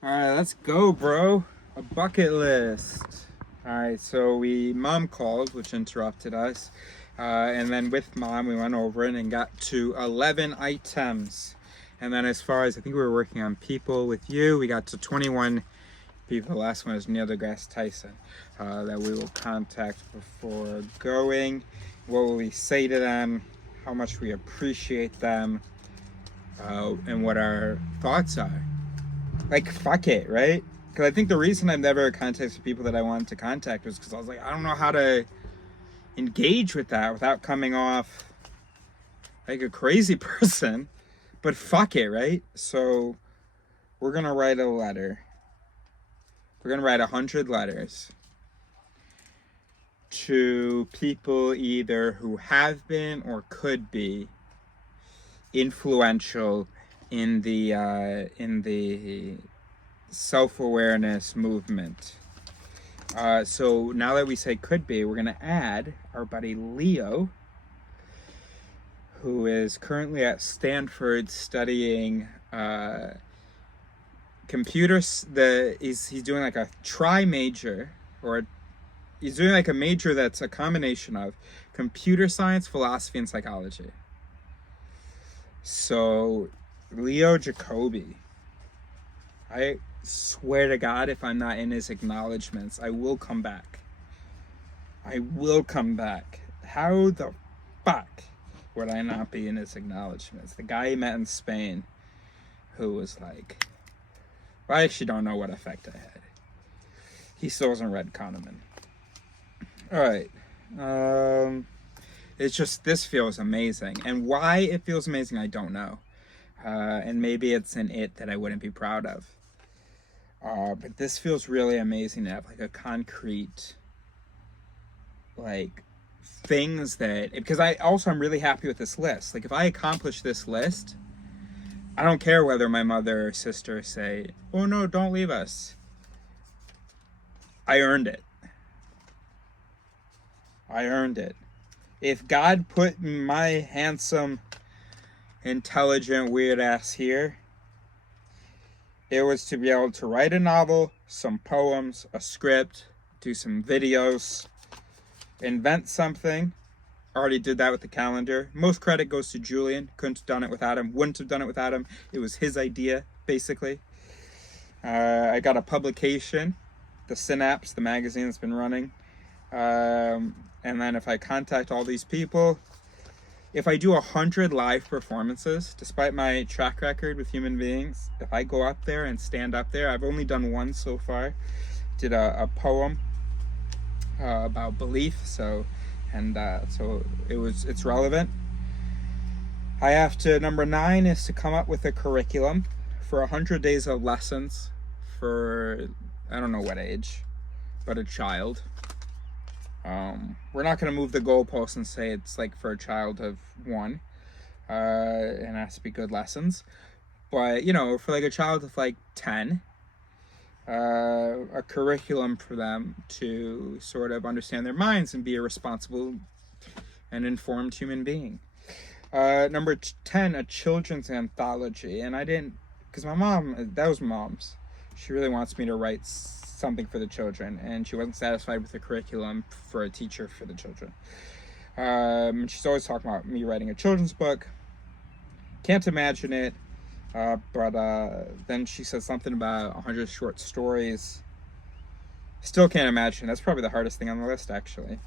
Alright, let's go, bro. A bucket list. Alright, so mom called, which interrupted us. And then with mom, we went over it and got to 11 items. And then as far as, I think we were working on people with you, we got to 21 people. The last one is Neil deGrasse Tyson, that we will contact before going. What will we say to them? How much we appreciate them, and what our thoughts are. Like, fuck it, right? Because I think the reason I've never contacted people that I wanted to contact was because I was like, I don't know how to engage with that without coming off like a crazy person. But fuck it, right? So we're gonna write a letter. We're gonna write 100 letters to people either who have been or could be influential in the self-awareness movement. So now that we say could be, we're gonna add our buddy Leo, who is currently at Stanford studying computers. He's doing like a tri-major, or he's doing like a major that's a combination of computer science, philosophy, and psychology. So Leo Jacoby, I swear to God, if I'm not in his acknowledgments, I will come back. I will come back. How the fuck would I not be in his acknowledgments? The guy he met in Spain, who was like, well, I actually don't know what effect I had. He still hasn't read Kahneman. Alright. It's just, this feels amazing. And why it feels amazing, I don't know. And maybe it's an it that I wouldn't be proud of. But this feels really amazing to have like a concrete, like, things that, because I'm really happy with this list. Like, if I accomplish this list, I don't care whether my mother or sister say, oh no, don't leave us. I earned it. I earned it. If God put my handsome, intelligent, weird ass here, it was to be able to write a novel, some poems, a script, do some videos, invent something. Already did that with the calendar. Most credit goes to Julian. Couldn't have done it without him. Wouldn't have done it without him. It was his idea, basically. I got a publication, the Synapse, the magazine that's been running. And then if I contact all these people, if I do 100 live performances, despite my track record with human beings, if I go up there and stand up there, I've only done one so far. Did a poem about belief, so it's relevant. I have to, number 9 is to come up with a curriculum for 100 days of lessons for, I don't know what age, but a child. We're not going to move the goalpost and say it's like for a child of 1, and it has to be good lessons. But, you know, for like a child of like 10, a curriculum for them to sort of understand their minds and be a responsible and informed human being. Number 10, a children's anthology. And I didn't, because my mom, that was mom's. She really wants me to write something for the children, and she wasn't satisfied with the curriculum for a teacher for the children. She's always talking about me writing a children's book. Can't imagine it. But then she said something about 100 short stories. Still can't imagine. That's probably the hardest thing on the list, actually.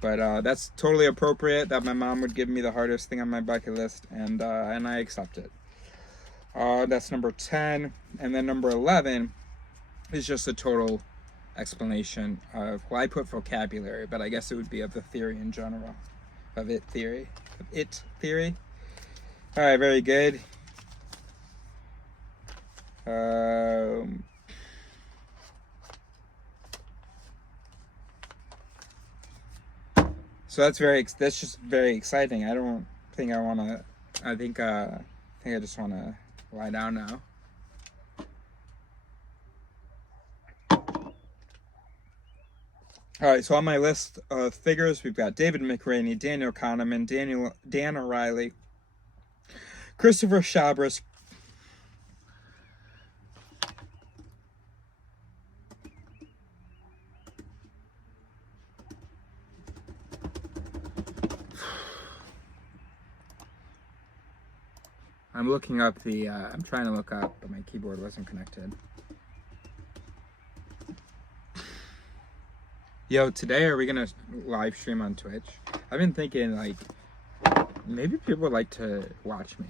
But that's totally appropriate that my mom would give me the hardest thing on my bucket list, and I accept it. That's number 10. And then number 11 is just a total explanation of, well, I put vocabulary, but I guess it would be of the theory in general. Of it theory. Alright, very good. So that's just very exciting. I don't think I want to, I think I just want to lie down now. All right, so on my list of figures, we've got David McRaney, Daniel Kahneman, Dan O'Reilly, Christopher Chabris, I'm looking up the, I'm trying to look up, but my keyboard wasn't connected. Yo, today are we gonna live stream on Twitch? I've been thinking, like, maybe people would like to watch me.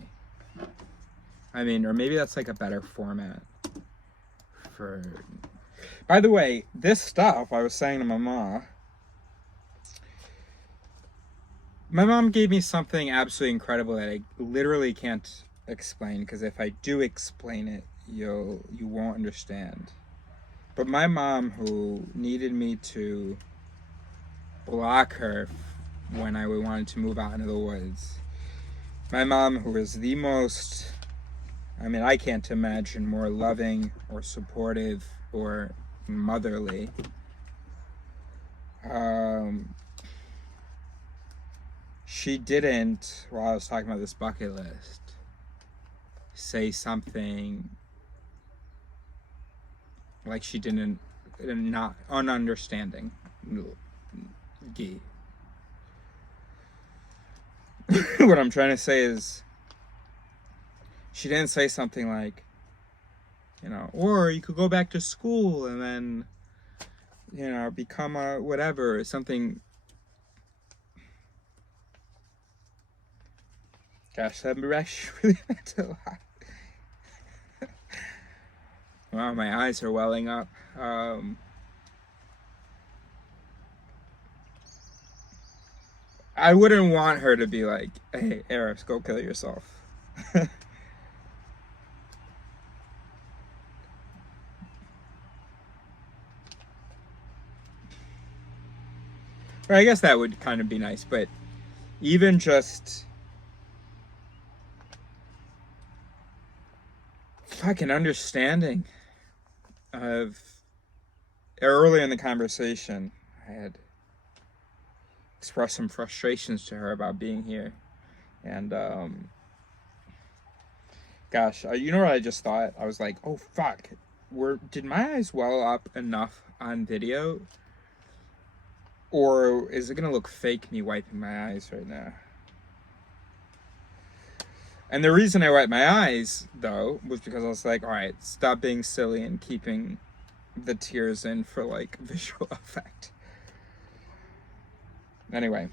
I mean, or maybe that's like a better format for... By the way, this stuff, I was saying to my mom gave me something absolutely incredible that I literally can't explain, because if I do explain it, you won't understand. But my mom, who needed me to block her when I wanted to move out into the woods, my mom, who is the most, I mean, I can't imagine more loving or supportive or motherly. She didn't, while I was talking about this bucket list, say something like she didn't, not ununderstanding. What I'm trying to say is, she didn't say something like, you know, or you could go back to school and then, you know, become a whatever, something. Gosh, that really meant to laugh. Wow, my eyes are welling up. I wouldn't want her to be like, hey, Eris, go kill yourself. Or I guess that would kind of be nice, but even just fucking understanding of, early in the conversation, I had expressed some frustrations to her about being here. And, gosh, you know what I just thought? I was like, oh, fuck. Did my eyes well up enough on video? Or is it going to look fake me wiping my eyes right now? And the reason I wiped my eyes, though, was because I was like, all right, stop being silly and keeping the tears in for, like, visual effect. Anyway.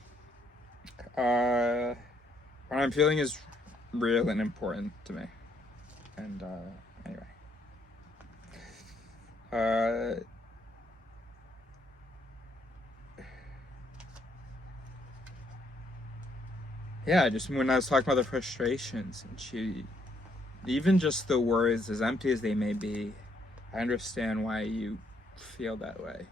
What I'm feeling is real and important to me. And, anyway. Yeah, just when I was talking about the frustrations, and even just the words, as empty as they may be, I understand why you feel that way.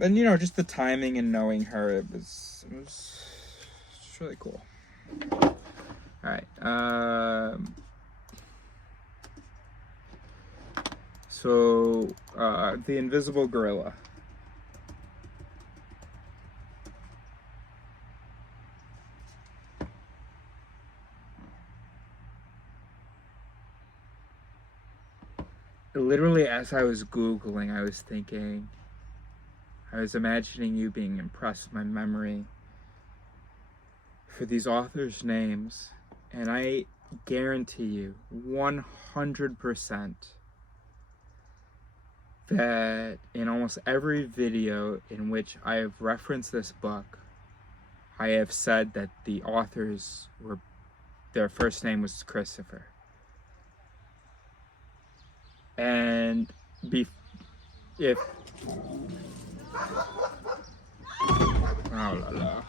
And, you know, just the timing and knowing her, it was really cool. Alright, so, The Invisible Gorilla. Literally, as I was Googling, I was thinking, I was imagining you being impressed with my memory for these authors' names, and I guarantee you 100% that in almost every video in which I have referenced this book, I have said that the authors their first name was Christopher. And if oh la la.